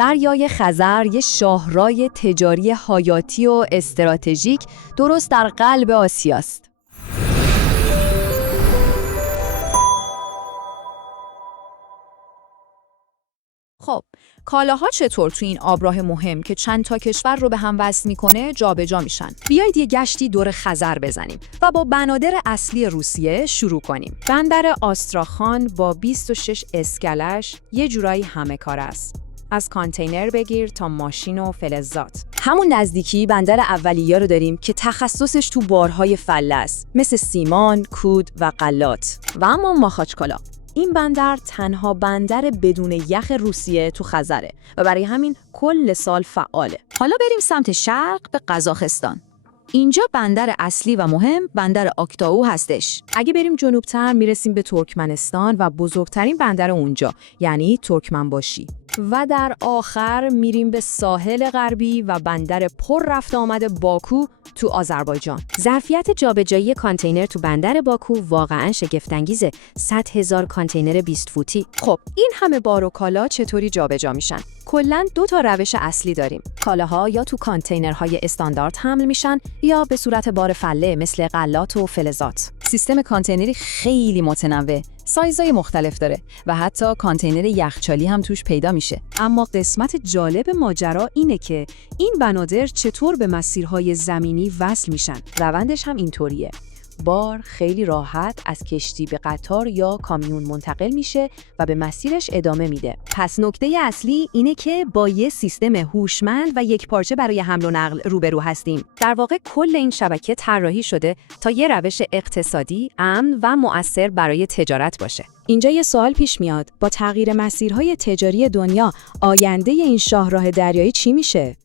دریای خزر یه شاهراه تجاری حیاتی و استراتژیک درست در قلب آسیاست. خب، کالاها چطور تو این آبراه مهم که چند تا کشور رو به هم وصل میکنه جابجا میشن؟ بیایید یه گشتی دور خزر بزنیم و با بنادر اصلی روسیه شروع کنیم. بندر آستراخان با 26 اسکلش یه جورایی همه کار است. از کانتینر بگیر تا ماشین و فلزات. همون نزدیکی بندر اولیه رو داریم که تخصصش تو بارهای فله است، مثل سیمان، کود و غلات. و اما ماخاچکالا، این بندر تنها بندر بدون یخ روسیه تو خزره و برای همین کل سال فعاله. حالا بریم سمت شرق به قزاقستان. اینجا بندر اصلی و مهم بندر آکتاو هستش. اگه بریم جنوبتر میرسیم به ترکمنستان و بزرگترین بندر اونجا، یعنی ترکمنباشی. و در آخر میریم به ساحل غربی و بندر پر رفت آمد باکو تو آذربایجان. ظرفیت جابجایی کانتینر تو بندر باکو واقعاً شگفت‌انگیزه. 100,000 کانتینر 20 فوتی. خب این همه بار و کالا چطوری جابجا میشن؟ کلاً 2 تا روش اصلی داریم. کالاها یا تو کانتینرهای استاندارد حمل میشن یا به صورت بار فله مثل غلات و فلزات. سیستم کانتینری خیلی متنوع، سایزهای مختلف داره و حتی کانتینر یخچالی هم توش پیدا میشه. اما قسمت جالب ماجرا اینه که این بنادر چطور به مسیرهای زمینی وصل میشن. روندش هم اینطوریه. بار خیلی راحت از کشتی به قطار یا کامیون منتقل میشه و به مسیرش ادامه میده. پس نکته اصلی اینه که با یه سیستم هوشمند و یکپارچه برای حمل و نقل روبرو هستیم. در واقع کل این شبکه طراحی شده تا یه روش اقتصادی، امن و مؤثر برای تجارت باشه. اینجا یه سوال پیش میاد، با تغییر مسیرهای تجاری دنیا، آینده این شاهراه دریایی چی میشه؟